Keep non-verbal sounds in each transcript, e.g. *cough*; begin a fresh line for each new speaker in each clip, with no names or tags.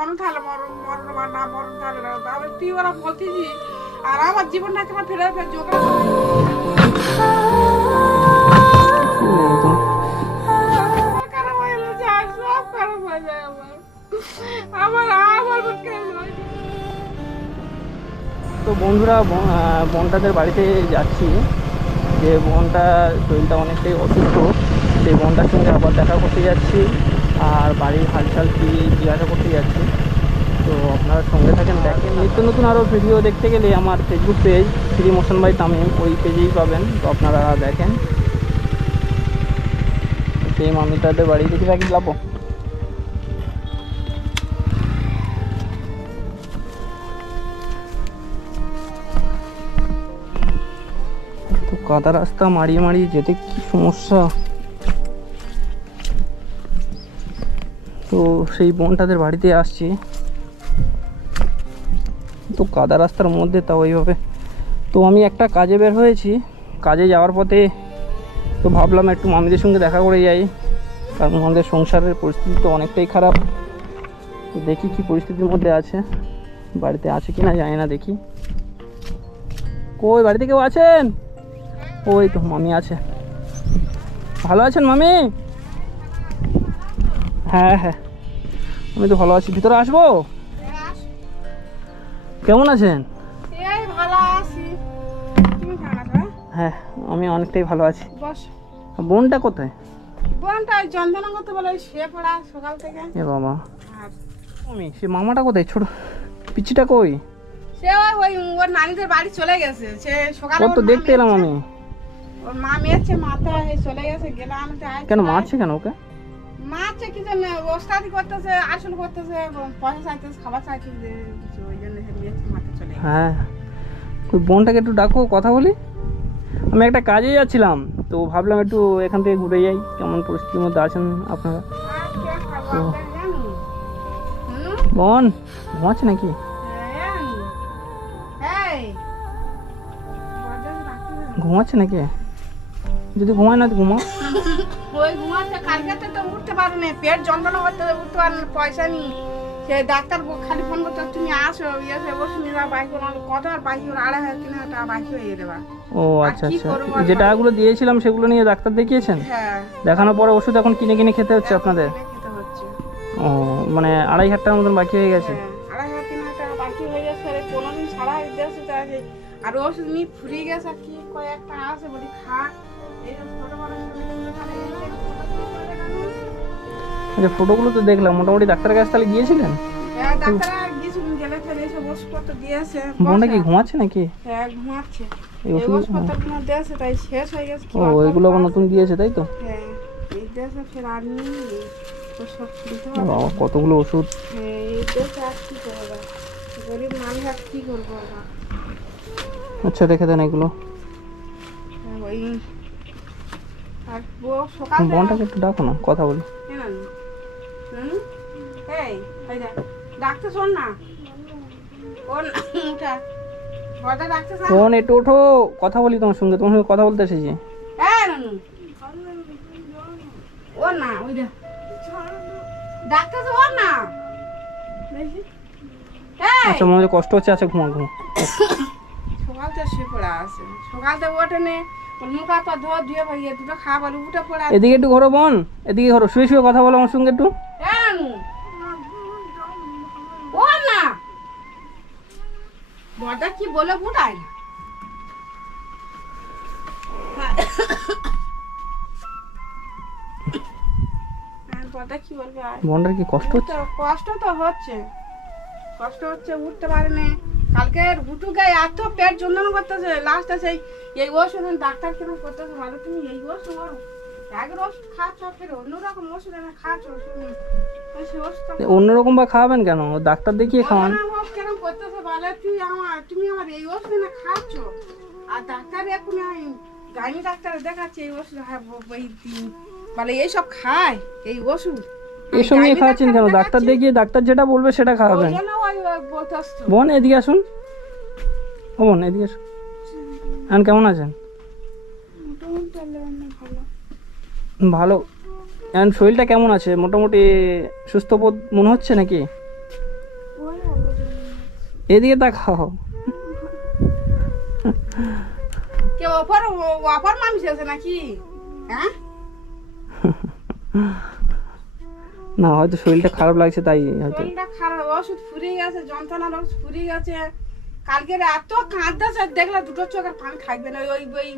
মরণ তাহলে মরণ মরণ না, মরণ তাহলে তুই ওরা আর আমার জীবনটা ফেলে
তো বন্ধুরা বোনটাদের বাড়িতে যাচ্ছি। যে বোনটা শরীরটা অনেকটাই অসুস্থ, সেই বোনটার সঙ্গে আবার দেখা করতে যাচ্ছি। আর বাড়ির হালচাল কি জিজ্ঞাসা করতে যাচ্ছি। তো আপনারা সঙ্গে থাকেন, দেখেন। নিত্য নতুন আরও ভিডিও দেখতে গেলে আমার Facebook page Shri motion by Tamim ওই পেজেই পাবেন। তো আপনারা দেখেন। সেই মামিটাদের বাড়ি দেখে রাখি যাব। কাদা রাস্তা, মারিয়ে মারিয়ে যেতে কি সমস্যা? তো সেই বোনটাদের বাড়িতে আসছি। তো কাদা রাস্তার মধ্যে তাও এইভাবে। তো আমি একটা কাজে বের হয়েছি। কাজে যাওয়ার পথে তো ভাবলাম একটু মামিদের সঙ্গে দেখা করে যাই। কারণ আমাদের সংসারের পরিস্থিতি তো অনেকটাই খারাপ। দেখি কি পরিস্থিতির মধ্যে আছে। বাড়িতে আছে কি না জানি না, দেখি। কই, বাড়িতে কেউ আছেন? ওই তো মামি আছে। ভালো আছেন মামি? হ্যাঁ হ্যাঁ। আমি তো ভালো আছি। ভিতরে আসব? কেমন আছেন? হ্যাঁ আমি অনেকটাই ভালো আছি। বোনটা কোথায়?
বোনটা করতে বলে ওই শুয়ে পড়া সকাল থেকে।
এ বাবা।
আর
আমি সে মামাটা কোথায়? ছোট পিচিটা কই?
সে ওই ওই ওর নানিদের বাড়ি চলে গেছে। সে সকালে
তো দেখতে এলাম আমি।
ওর মা মেয়েছে মাথা এই চলে গেছে গেলে আনতে আয়
কেন মারছে কেন ওকে?
মারছে কি জন্য ওস্তাদি করতেছে আসল করতেছে পয়সা চাইতেছে খাবার চাইতেছে যে কিছু ওই জন্য মাথা চলে
হ্যাঁ। ওই বোনটাকে একটু ডাকো কথা বলি। আমি একটা কাজে যাচ্ছিলাম তো ভাবলাম একটু এখান থেকে ঘুরে যাই কেমন পরিস্থিতির মধ্যে আছেন আপনারা?
জানো? হুম?
বোন ঘুমাচ্ছে নাকি?
হ্যাঁ। বড়দের রাখতে
ঘুমাচ্ছে নাকি? যদি ঘুমায় না তো ঘুমাও।
ওই ঘুমাচ্ছে কালকে তো উঠতে পারো না পেট যন্ত্রণা করতে উঠতে পারো না পয়সা নেই। সে ডাক্তার খালি ফোন করতে তুমি আসো ইয়ে বসে নিরা বাইক কত আর বাইক আড়াই হাজার তিন হাজার টাকা বাইক হয়ে দেবা।
ও আচ্ছা আচ্ছা। যে টাকাগুলো দিয়েছিলাম সেগুলো নিয়ে ডাক্তার দেখিয়েছেন?
হ্যাঁ।
দেখানোর পরে ওষুধ এখন কিনে কিনে খেতে হচ্ছে আপনাদের?
কিনে
ও মানে আড়াই হাজার টাকার মতন বাকি হয়ে গেছে?
হ্যাঁ, আড়াই হাজার তিন হাজার টাকা বাকি হয়ে আর কোনোদিন ছাড়া দিয়েছে তাই আর ওষুধ নিয়ে ফুরিয়ে গেছে আর কি কয়েকটা আছে বলি খা।
আচ্ছা ফটোগুলো তো দেখলাম মোটামুটি ডাক্তারের কাছে তাহলে গিয়েছিলেন?
হ্যাঁ
কি ঘুমাচ্ছে নাকি?
হ্যাঁ হয়ে
ও এগুলো আবার নতুন দিয়েছে তাই তো?
হ্যাঁ
কতগুলো ওষুধ? আচ্ছা রেখে দেন এগুলো। বোনটাকে একটু ডাকো না কথা বলি।
এই এই দেখ ডাক্তার শোন না। শোন
একটু ওঠো কথা বলি তোমার সঙ্গে তোমার সঙ্গে কথা বলতে এসেছি।
ও না ওই দেখ। ডাক্তার তো ওর না
আচ্ছা মনে কষ্ট হচ্ছে আচ্ছা ঘুমা ঘুমা
সকালতে শুয়ে পড়া আছে। সকালতে ওঠে নে ওর মুখ পা ধোয়া ধুয়ে ভাইয়ে দুটো বলে উঠে পড়া
এদিকে একটু ঘরো বোন। এদিকে ঘরো শুয়ে শুয়ে কথা বলো আমার সঙ্গে একটু।
বড়দা কি বলে বুটাই না হ্যাঁ, কি বলবে আর?
কি কষ্ট হচ্ছে?
কষ্ট তো হচ্ছে। কষ্ট হচ্ছে উঠতে পারে না কালকে গায়ে এত পেট যন্ত্রণা করতেছে লাস্টে সেই এই ওষুধ ডাক্তার কেন করতেছে? ভালো তুমি এই ওষুধ অন্যরকম
বা খাওয়াবেন কেন ডাক্তার দেখিয়ে খাওয়ান এসব নিয়ে খাওয়াচ্ছেন কেন ডাক্তার দেখিয়ে ডাক্তার যেটা বলবে সেটা খাওয়াবেন বোন এদিকে আসুন বোন এদিকে আসুন এখন কেমন আছেন
ভালো
ভালো। এখন শরীরটা কেমন আছে? মোটামুটি সুস্থ বোধ মনে হচ্ছে নাকি? এদিকে তাকাও।
কে অপর অপর মানুষ আছে নাকি? হ্যাঁ?
না হয়তো শরীরটা খারাপ লাগছে তাই হয়তো।
শরীরটা খারাপ ওষুধ ফুরিয়ে গেছে যন্ত্রণার ওষুধ ফুরিয়ে গেছে। কালকে এত কাঁদতেছে দেখলে দুটো চোখের পানি থাকবে না ওই ওই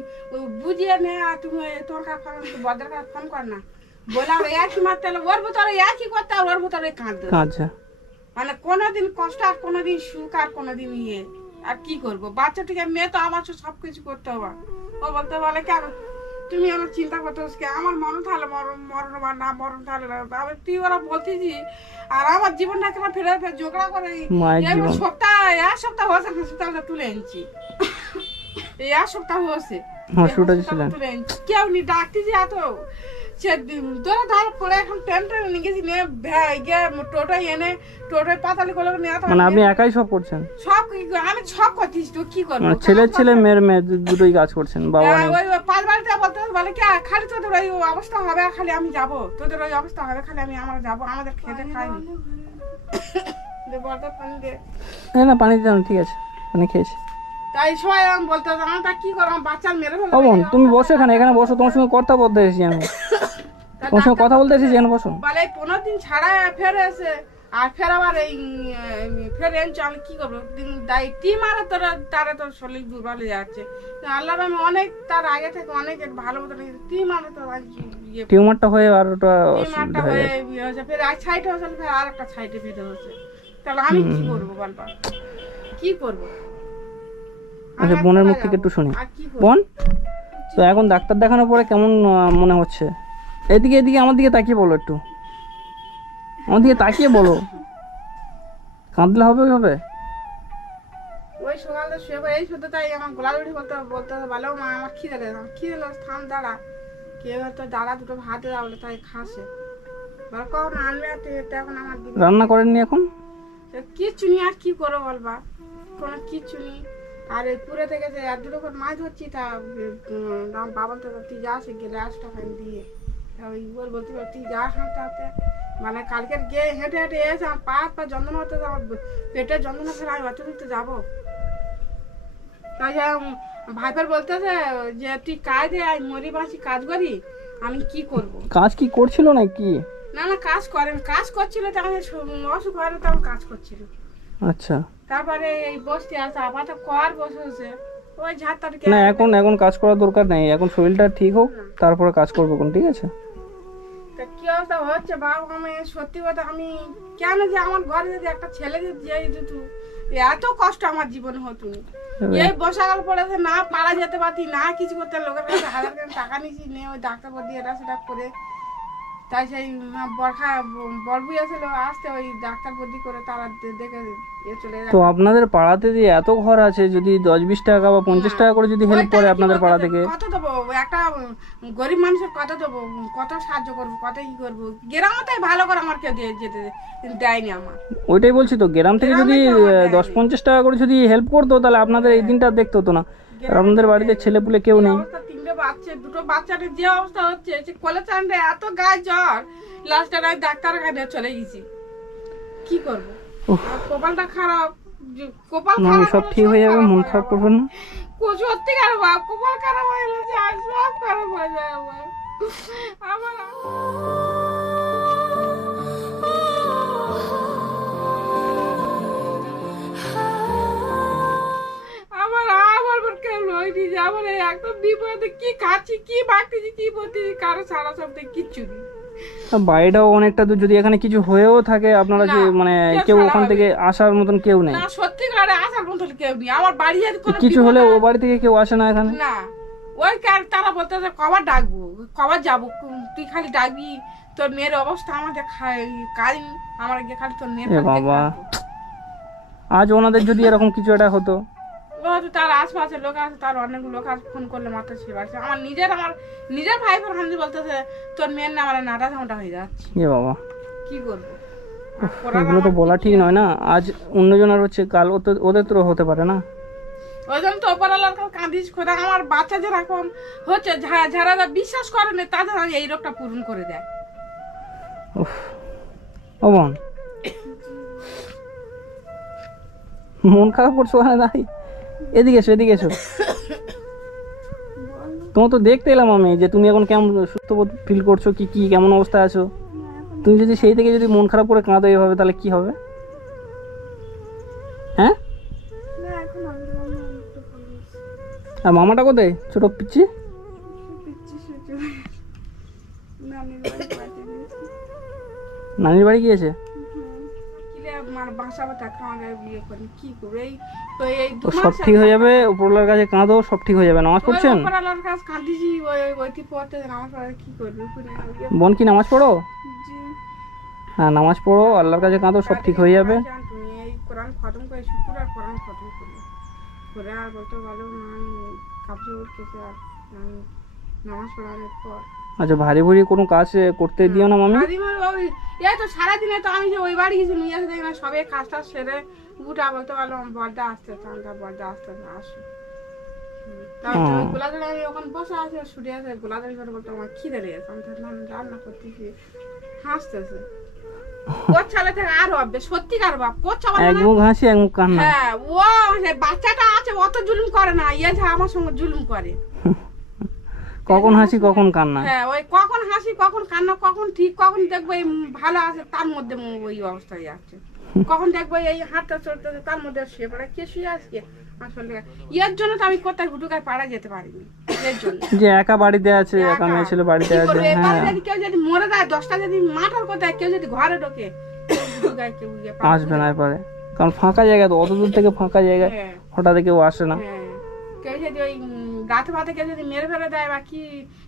বুঝিয়ে নে তুমি তোর কাছে ফোন বদের কাছে ফোন কর না। বললাম একই মারতে ওর ভিতরে একই করতে ওর ভিতরে কাঁদতে
আচ্ছা
মানে কোনোদিন কষ্ট আর কোনোদিন সুখ আর কোনোদিন ইয়ে। আর কি করব? বাচ্চাটিকে মেয়ে তো আমার সব কিছু করতে হবে। ও বলতে বলে কেন তুমি আমার চিন্তা করতে হচ্ছে আমার মরণ তাহলে মরণ মরণ বা না মরণ তাহলে না। আমি তুই ওরা বলতেছি আর আমার জীবনটা কেন ফেরে ফেরে ঝগড়া করে। সপ্তাহ এক সপ্তাহ হয়েছে হসপিটালটা তুলে এনেছি এই এক সপ্তাহ হয়েছে
হসপিটালে ছিলেন?
এনেছি। কেউ নি ডাকতেছি এত সে ধরে ধরে পড়ে এখন ট্রেন ট্রেন নিয়ে গেছি নিয়ে ভ্যা- গিয়ে টোটো এনে টোটোয় পাতালি করে নিয়ে
মানে আপনি একাই সব করছেন
আমি সব করছিস তো কি করব?
মানে ছেলের ছেলে মেয়ের মেয়ে দুটোই কাজ করছেন বাবা
হ্যাঁ,
নেই
ওই পাঁচ বাড়িতে বলতে বলে কি "আ, খালি তোদের ওই অবস্থা হবে খালি আমি যাব। তোদের ওই অবস্থা হবে খালি আমি আমরা যাব আমাদের খেতে দে বলতে পানি দে।
না পানি দিলাম ঠিক আছে পানি খেয়েছি।
তাই সবাই আমি বলতে আমি তা কি করব? বাচ্চা মেরে
তুমি বসো এখানে এখানে বসো তোমার সঙ্গে কথা বলতে এসেছি আমি। তোমার সঙ্গে কথা বলতে এসেছি এখানে বসো।
বলে এই পনেরো দিন ছাড়া ফের এসে আর ফের আবার এই ফের এনেছে আমি কি করব? দিন দাই টি মারে তোর তারা তোর শরীর দুর্বল হয়ে যাচ্ছে। আল্লাহ আমি অনেক তার আগে থেকে অনেক ভালো মতো টি মারে তো ইয়ে
টিউমারটা হয়ে আর ওটা
টি মারটা
অসুবিধা হয়ে
ইয়ে হয়েছে। ফের এক সাইডে হয়েছে ফের আর একটা সাইডে ফেটে হয়েছে। তাহলে আমি কি করব বলবা কি করব?
আচ্ছা
আর
বোনের মুখ থেকে একটু শুনি।
আর?
বোন? তো এখন ডাক্তার দেখানোর পরে কেমন মনে হচ্ছে? এদিকে এদিকে আমার দিকে তাকিয়ে বলো একটু। আমার দিকে তাকিয়ে বলো। কাঁদলে হবে ওইভাবে?
ওই সকালে শুয়ে পড়ে এই শুধু তাই আমার উঠে বলতে মা আমার খিদে লেগে আমার খিদে লেগে থাম দাঁড়া। কেউ হয়তো দাঁড়া দুটো ভাতে তাই খাসে কখন এখন আমার
রান্না করেননি এখন?
কিচ্ছু আর কি করো বলবা? কোনো কিচ্ছু আর এই পুরে থেকে যে আর দুটো করে মাছ ধরছি তা বাবা তো তুই যাস গেলে আস টাকা দিয়ে ওই বল বলতে তুই যা হাঁটতে হাঁটতে মানে কালকের গিয়ে হেঁটে হেঁটে এসে আমার পা পা যন্ত্রণা হতে আমার পেটের যন্ত্রণা ফেলে আমি অত দূর তো যাব। তাই ভাইপার বলতেছে যে তুই কাজ দে আই মরি বাঁচি কাজ করি আমি কি করব?
কাজ কি করছিল নাকি?
না না কাজ করেন কাজ করছিল তখন অসুখ হয় না তখন কাজ করছিল।
আচ্ছা।
তারপরে এই বসতে আসে আপাতত কর বসেছে ওই ঝাড়টাকে
না এখন এখন কাজ করার দরকার নেই এখন শরীরটা ঠিক হোক তারপরে কাজ করব কোন ঠিক আছে?
তা কি অবস্থা হচ্ছে? বাবা আমি সত্যি কথা আমি কেন যে আমার ঘরে যদি একটা ছেলে যদি যেত দিত এত কষ্ট আমার জীবনে হতো এই বসাকাল পড়েছে না পাড়া যেতে পারতি না কিছু করতে লোকের কাছে হাজার টাকা নিয়েছি নিয়ে ওই ডাক্তার বদি এটা সেটা করে তাই সেই বরখা বরবুই আসলে আসতে ওই ডাক্তার বদি করে তারা দেখে চলে যায়
তো আপনাদের পাড়াতে যে এত ঘর আছে যদি দশ বিশ টাকা বা পঞ্চাশ টাকা করে যদি হেল্প করে আপনাদের পাড়া থেকে?
কত দেবো? একটা গরিব মানুষের কত দেবো? কত সাহায্য করব? কত ই করব? গ্রামটাই ভালো করে আমার কেউ দিয়ে যেতে দেয়নি আমার।
ওইটাই বলছি তো গ্রাম থেকে যদি
গ্রামে।
দশ পঞ্চাশ টাকা করে যদি হেল্প করতো তাহলে আপনাদের এই দিনটা দেখতে হতো না। আপনাদের বাড়িতে ছেলে পুলে কেউ নেই।
তিনটে বাচ্চা দুটো বাচ্চাদের যে অবস্থা হচ্ছে সে কলে চান্ডে এত গায়ে জ্বর লাস্টে আমি ডাক্তার কাছে চলে গেছি। কি করব? কপালটা খারাপ কপাল খারাপ
সব ঠিক হয়ে যাবে মন খারাপ। করবেন না?
সত্যি খারাপ কপাল খারাপ হয়ে গেছে সব খারাপ হয়ে যায় আমার। আমার বিপদে কি খাচ্ছি কি মাখতেছি কি বলতেছি কারও সারা শব্দে কিচ্ছু নেই।
বাড়িটাও অনেকটা দূর যদি এখানে কিছু হয়েও থাকে আপনারা যে মানে
কেউ
ওখান থেকে আসার মতন কেউ নেই।
সত্যি করে আসার মতো কেউ নেই। আমার বাড়ি
কিছু হলে ও বাড়ি থেকে কেউ আসে না এখানে?
না ওই কার তারা বলতে কবার ডাকবো কবার যাব তুই খালি ডাকবি তোর মেয়ের অবস্থা আমাদের কাজ আমার খালি তোর মেয়ের
বাবা। আজ ওনাদের যদি এরকম কিছু একটা হতো
হয়তো তার আশপাশে লোক আছে তার অনেক লোক আছে ফোন করলে মাত্র সে পারছে আমার নিজের আমার নিজের ভাই বোন হান্দি বলতেছে তোর মেয়ের না আমার নাটা ঝামটা হয়ে যাচ্ছে।
এ বাবা।
কি করব?
এগুলো তো বলা ঠিক নয় না। আজ অন্যজনের হচ্ছে কাল ওতে- ওদের তো হতে পারে না।
ওই জন্য তো ওপরালার কাঁদিস খোদা। আমার বাচ্চা যেরকম হচ্ছে যারা যারা বিশ্বাস করে না তাদের আমি এই রোগটা পূরণ করে দেয়।
ও বোন। মন খারাপ করছ ওখানে দাঁড়িয়ে এদিকে এসো এদিকে এসো। তোমার তো দেখতে এলাম আমি যে তুমি এখন কেমন সুস্থ বোধ ফিল করছ কি কি কেমন অবস্থায় আছো? তুমি যদি সেই থেকে যদি মন খারাপ করে কাঁদো এভাবে তাহলে কি হবে? হ্যাঁ। আর মামাটা কোথায়? ছোট পিচ্ছি
নানির বাড়ি
গিয়েছে?
আমার বাসা বা থাকলে বিয়ে করি কি করবে এই তো এই
ও সব ঠিক হয়ে যাবে উপরলার কাছে কাঁদো সব ঠিক হয়ে যাবে। নামাজ পড়ছেন?
ওই কাছে কাঁদিছি ওই ওইটি পড়তে নামাজ পড়ে কি করবি?
বোন কি নামাজ পড়ো? হ্যাঁ নামাজ পড়ো আল্লাহর কাছে কাঁদো সব ঠিক হয়ে যাবে।
তুমি এই কোরআন খতম করে শুকুর আর কোরআন খতম করে। আর বলতে ভালো না কাপড় আর নামাজ পড়ানোর পর
আচ্ছা ভারী ভারী কোনো কাজ করতে দিও না মামি।
এই তো সারাদিনে তো আমি ওই বাড়ি গেছিলাম ইয়ে দেখি না সবে কাজটা সেরে উঠা বলতে পারল আমার আসতে বর্দা আসতে না আসো। গোলাদারি আমি ওখানে বসে আছে শুটে আছে গোলাদারি বলতো আমার খিদে লেগেছে আমি তাহলে আমি রান্না করতেছি। হাসতেছে। কোচ্ছালে থেকে আরও হবে সত্যিকার বাপ কোচ্ছা
এক মুখ হাসি এক মুখ কান্না।
হ্যাঁ ও সে বাচ্চাটা আছে অত জুলুম করে না ইয়ে যে আমার সঙ্গে জুলুম করে। *laughs*
কখন হাসি কখন কান্না?
হ্যাঁ ওই কখন হাসি কখন কান্না কখন ঠিক কখন দেখব এই ভালো আছে তার মধ্যে ওই অবস্থায় যাচ্ছে। কখন দেখব এই হাতটা চলতে তার মধ্যে শুয়ে পড়ে কে শুয়ে আসছে আসলে ইয়ের জন্য তো আমি কোথায় হুটুকায় পাড়া যেতে পারিনি এর জন্য।
যে একা বাড়িতে আছে একা মেয়ে ছেলে বাড়িতে আছে? হ্যাঁ।
যদি কেউ যদি মরে যায় দশটা যদি মাঠার কোথায় কেউ যদি ঘরে ঢোকে
আসবে না এপারে। কারণ ফাঁকা জায়গা তো অত দূর থেকে ফাঁকা জায়গায়
হ্যাঁ।
হঠাৎ কেউ আসে না।
হ্যাঁ। কেউ যদি ওই রাতে ভাতে কেউ যদি মেরে ফেলে দেয় বা কি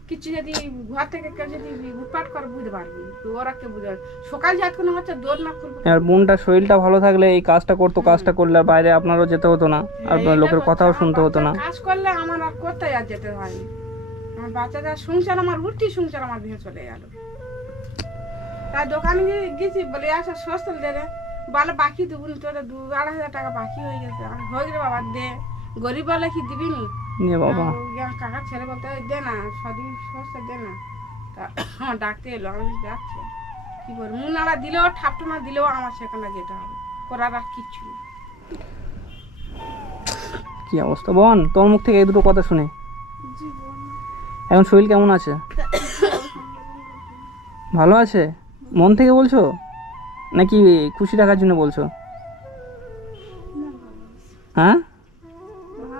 কিছু যদি ঘর থেকে কেউ যদি উৎপাট করে বুঝতে পারবি। ওরা কেউ বুঝতে পারবে সকাল যে এতক্ষণ হচ্ছে দৌড় না
আর বোনটার শরীরটা ভালো থাকলে এই কাজটা করতো কাজটা করলে আর বাইরে আপনারও যেতে হতো না। আর
হ্যাঁ,
লোকের কথাও শুনতে হতো না।
কাজ করলে আমার আর কোথায় আর যেতে হয়নি আমার বাচ্চাদের সংসার আমার উঠতি সংসার আমার ভেঙে চলে গেল। তাই দোকানে গিয়ে গেছি বলে আসা সস্তা দে রে। বলে বাকি দেবো নি তোদের দু আড়াই হাজার টাকা বাকি হয়ে গেছে। হোক রে বাবা দে। গরিব বলে কি দিবি নি?
নিয়ে বাবা।
কাকার ছেলে বলতে দে না সদিন সস্তা দে না। তা আমার *coughs* ডাকতে এলো আমি যাচ্ছে। কি বলব মুনারা দিলেও ঠাপটুমা দিলেও আমার সেখানে যেতে হবে। করার আর কিচ্ছু।
কি অবস্থা বোন? তোর মুখ থেকে এই দুটো কথা শুনে। এখন শরীর কেমন আছে? *coughs* ভালো আছে? মন থেকে বলছো? নাকি খুশি রাখার জন্য বলছো? হ্যাঁ?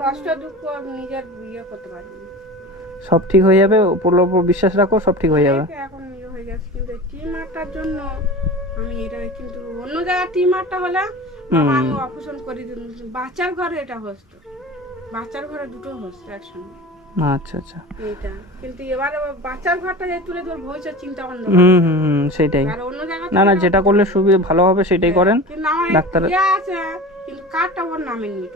কষ্ট দুঃখ নিজের ইয়ে করতে পারি
সব ঠিক হয়ে যাবে? উপর উপর বিশ্বাস রাখো সব ঠিক হয়ে যাবে?
এখন ইয়ে হয়ে গেছে কিন্তু টিমারটার জন্য আমি এটা কিন্তু অন্য জায়গায় টিমারটা হলে আমি অপারেশন করে দিন বাচ্চার ঘরে এটা হতো বাচ্চার ঘরে দুটো হতো একসঙ্গে।
আচ্ছা আচ্ছা।
কিন্তু এবারে বাচ্চার ঘরটা যে তুলে তোর ভবিষ্যৎ চিন্তা
হুম সেটাই না না যেটা করলে সুবিধা ভালো হবে সেটাই করেন।
কিন্তু আমার
ডাক্তার-
ইয়ে আছে কিন্তু কার্ডটা ওর নামে নিত।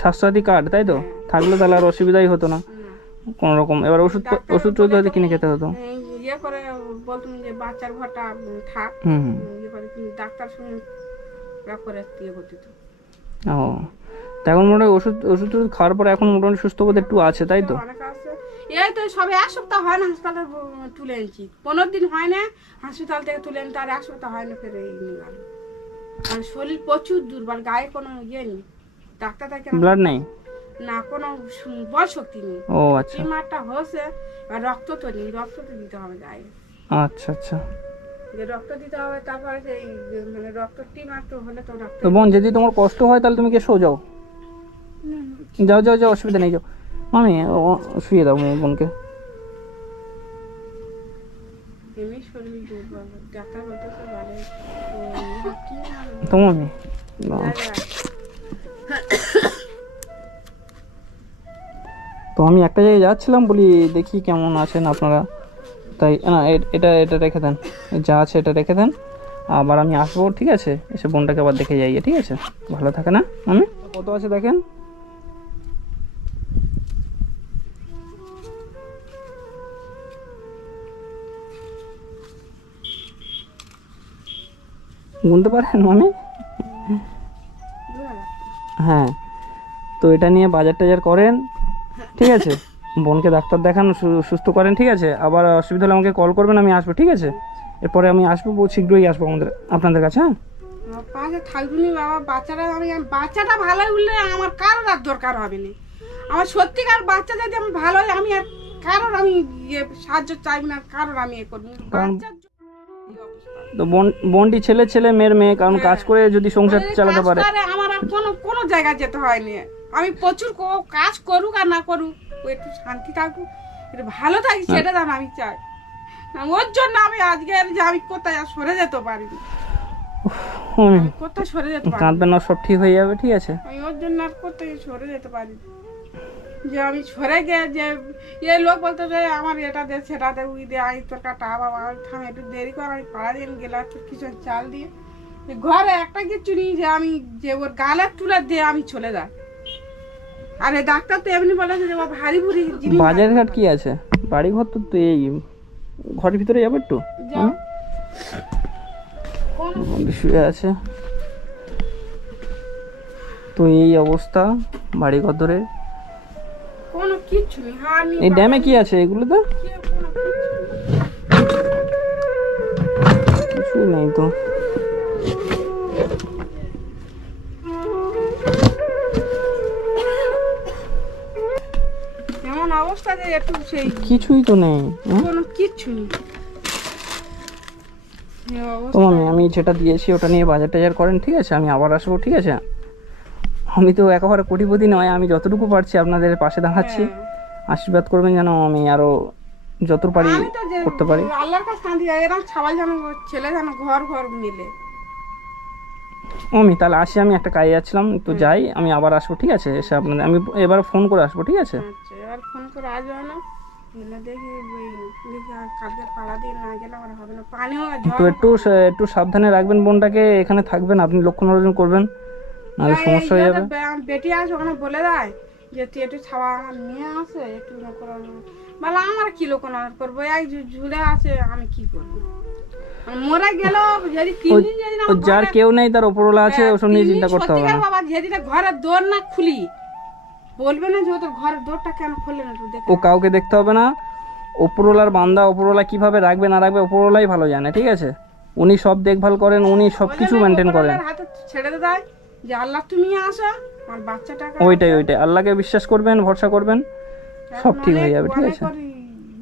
স্বাস্থ্যসাথী কার্ড তাই তো? থাকলে তাহলে আর অসুবিধাই হতো না। কোনো রকম। এবার ওষুধ ওষুধ টষুধ হয়তো কিনে খেতে হতো।
ইয়ে করে বলতুম যে বাচ্চার ঘরটা থাক। ইয়ে করে ডাক্তার সঙ্গে করে ইয়ে করতে তো।
ও। তা এখন মোটামুটি ওষুধ ওষুধ টষুধ খাওয়ার পরে এখন মোটামুটি সুস্থ বোধ একটু আছে তাই তো?
অনেক আছে। এই তো সবে এক সপ্তাহ হয় না হাসপাতালে তুলে এনেছি। পনেরো দিন হয় না হাসপাতাল থেকে তুলে এনে তার এক সপ্তাহ হয় না ফেরে এই নিয়ে গেল। শরীর প্রচুর দুর্বল গায়ে কোনো ইয়ে নেই। ডাক্তার তাকে
ব্লাড নেই?
না কোনো বল শক্তি নেই।
ও আচ্ছা।
টিমারটা হয়েছে আর রক্ত তো নেই রক্ত তো দিতে হবে গায়ে।
আচ্ছা আচ্ছা।
যে রক্ত দিতে হবে তারপরে সেই মানে রক্ত টিমার তো হলে তো রক্ত
তো বোন যদি তোমার কষ্ট হয় তাহলে তুমি কে শো যাও। যাও যাও যাও অসুবিধা নেই যাও। মামি শুয়ে দাও মেয়ে বোনকে।
এমনি শরীর ডাক্তার বলতেছে বলে ও, কি আর
তো আমি একটা জায়গায় যাচ্ছিলাম বলি, দেখি কেমন আছেন আপনারা। তাই, না এটা এটা রেখে দেন। যা আছে এটা রেখে দেন। আবার আমি আসব, ঠিক আছে? এসে বোনটাকে আবার দেখে যাই ঠিক আছে? ভালো থাকে না? আমি? কত আছে দেখেন? গুনতে পারেন
দু হাজার।
হ্যাঁ। তো এটা নিয়ে বাজার টাজার করেন ঠিক আছে? বোনকে ডাক্তার দেখান সুস্থ করেন ঠিক আছে? আবার অসুবিধা হলে আমাকে কল করবেন আমি আসব ঠিক আছে? এরপরে আমি আসব বহু শীঘ্রই আসব আমাদের আপনাদের কাছে হ্যাঁ?
আমার পাশে থাকবি বাবা বাচ্চাটা আমি বাচ্চাটা ভালো আমার কারোর আর দরকার হবে না। আমার সত্যিকার বাচ্চা যদি আমি ভালো হয় আমি আর কারোর আমি ইয়ে সাহায্য চাইবি না কারোর আমি করব।
তো বোন বোনটি ছেলে ছেলে মেয়ের মেয়ে কারণ কাজ করে যদি সংসার চালাতে পারে।
করে আমার কোনো কোনো জায়গায় যেতে হয়নি। আমি প্রচুর কাজ করুক আর না করুক ও একটু শান্তি থাকুক একটু ভালো থাকি সেটা যেন আমি চাই। ওর জন্য আমি আজকে যে আমি কোথায় সরে যেতে পারিনি। কোথায় সরে যেতে পারি
কাঁদবেন না সব ঠিক হয়ে যাবে ঠিক আছে?
আমি ওর জন্য আর কোথায় সরে যেতে পারি যে আমি সরে গিয়ে যে এই লোক বলতে যে আমার এটা দে সেটা দে উই দে আই তোর কাটা বাবা আমি থাম একটু দেরি কর আমি পাড়া দিন গেলাম তোর কিছু চাল দিয়ে। এ ঘরে একটা কিছু নেই যে আমি যে ওর গালে তুলে দিয়ে আমি চলে যাই। আরে ডাক্তার তো এমনি বলেছে যে ও ভারী ভুরি জিনিস
বাজার ঘাট কি আছে? বাড়ি ঘর তো তো এই ঘরের ভিতরে যাবে একটু। শুয়ে আছে। তো এই অবস্থা বাড়ি ঘর ধরে।
কোনো কিচ্ছু নেই। হার
এই ড্যামে কি আছে এগুলোতে?
কি কোনো
কিছুই নেই তো।
এমন অবস্থা যে একটু সেই
কিছুই তো নেই হুম?
কোনো কিচ্ছু নেই।
তো মামি আমি যেটা দিয়েছি ওটা নিয়ে বাজার টাজার করেন ঠিক আছে? আমি আবার আসব ঠিক আছে? আমি তো একেবারে কোটিপতি নয় আমি যতটুকু পারছি আপনাদের পাশে দাঁড়াচ্ছি।
হ্যাঁ।
আশীর্বাদ করবেন যেন আমি আরও যতটুকু পারি করতে পারি।
আল্লাহর কাছে কান্দি এরকম সবাই যেন ছেলে যেন ঘর ঘর মিলে।
আমি তাহলে আসি আমি একটা কাজে যাচ্ছিলাম তো যাই আমি আবার আসব ঠিক আছে? এসে আপনাদের আমি এবার ফোন করে আসব ঠিক আছে?
আচ্ছা এবার ফোন করে আসবে না?
তো একটু একটু সাবধানে রাখবেন বোনটাকে এখানে থাকবেন আপনি করবেন নাহলে সমস্যা হয়ে যাবে।
বেটি আছে ওখানে বলে দেয় যে তুই একটু ছাওয়া আমার মেয়ে আছে একটু ইয়ে বলে আমার কি লোক নজর করব? এই ঝুলে আছে আমি কি করব? মরে গেল যদি তিন দিন যদি না
যার কেউ নেই তার ওপরওয়ালা আছে
হ্যাঁ,
ওসব নিয়ে চিন্তা করতে হবে না।
বাবা ঘরের দৌড় না খুলি বলবে না যে তোর ঘরের দৌড়টা কেন খুললে না
ও কাউকে দেখতে হবে না। ওপরওয়ালার বান্দা ওপরওয়ালা কীভাবে রাখবে না রাখবে ওপরওয়ালাই ভালো জানে ঠিক আছে? উনি সব দেখভাল করেন উনি সব কিছু মেনটেন করেন।
হাতে ছেড়ে দেয় যে আল্লাহ তুমি আসো আমার বাচ্চাটাকে
ওইটাই ওইটাই। আল্লাহকে বিশ্বাস করবেন ভরসা করবেন সব ঠিক হয়ে যাবে ঠিক আছে?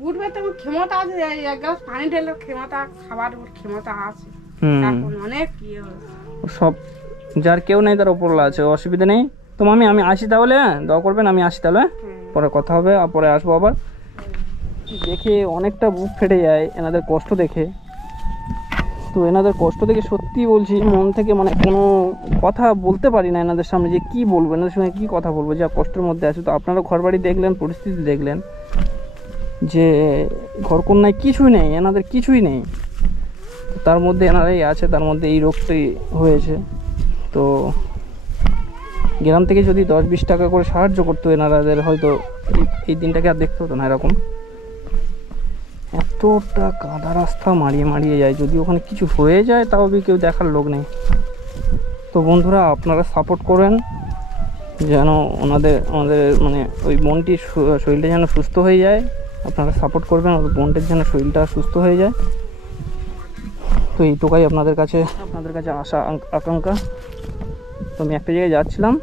উঠবে তো ক্ষমতা আছে এক গ্লাস পানি ঢেলে ক্ষমতা খাবার ক্ষমতা আছে। এখন অনেক ইয়ে
সব যার কেউ নেই তার ওপরওয়ালা আছে অসুবিধা নেই। তো মামি আমি আসি তাহলে হ্যাঁ? দোয়া করবেন আমি আসি তাহলে হ্যাঁ? পরে কথা হবে আর পরে আসব আবার। দেখে অনেকটা বুক ফেটে যায় এনাদের কষ্ট দেখে। তো এনাদের কষ্ট দেখে সত্যি বলছি মন থেকে মানে কোনো কথা বলতে পারি না এনাদের সামনে যে কি বলব এনাদের সঙ্গে কি কথা বলব যা কষ্টের মধ্যে আছে। তো আপনারা ঘর বাড়ি দেখলেন পরিস্থিতি দেখলেন। যে ঘরকন্যায় কিছুই নেই, এনাদের কিছুই নেই। তার মধ্যে এনারাই আছে, তার মধ্যে এই রোগটি হয়েছে। তো গ্রাম থেকে যদি দশ বিশ টাকা করে সাহায্য করতো এনারাদের, হয়তো এই- দিনটাকে আর দেখতে হতো না এরকম। এতটা কাদা রাস্তা মারিয়ে মারিয়ে যায়, যদি ওখানে কিছু হয়ে যায় তাও বি কেউ দেখার লোক নেই। তো বন্ধুরা, আপনারা সাপোর্ট করেন, যেন ওনাদের, আমাদের মানে ওই মনটি শরীরটা যেন সুস্থ হয়ে যায়। আপনারা সাপোর্ট করবেন ওই বোনটির যেন শরীরটা সুস্থ হয়ে যায়। তো এইটুকাই আপনাদের কাছে আপনাদের কাছে আশা আকাঙ্ক্ষা। তো আমি একটা জায়গায় যাচ্ছিলাম,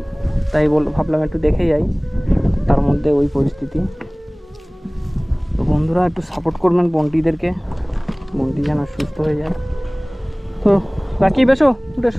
তাই বল, ভাবলাম একটু দেখে যাই, তার মধ্যে ওই পরিস্থিতি। তো বন্ধুরা, একটু সাপোর্ট করবেন বন্টিদেরকে, বন্টি যেন সুস্থ হয়ে যায়। তো রাখি, বেশো উঠে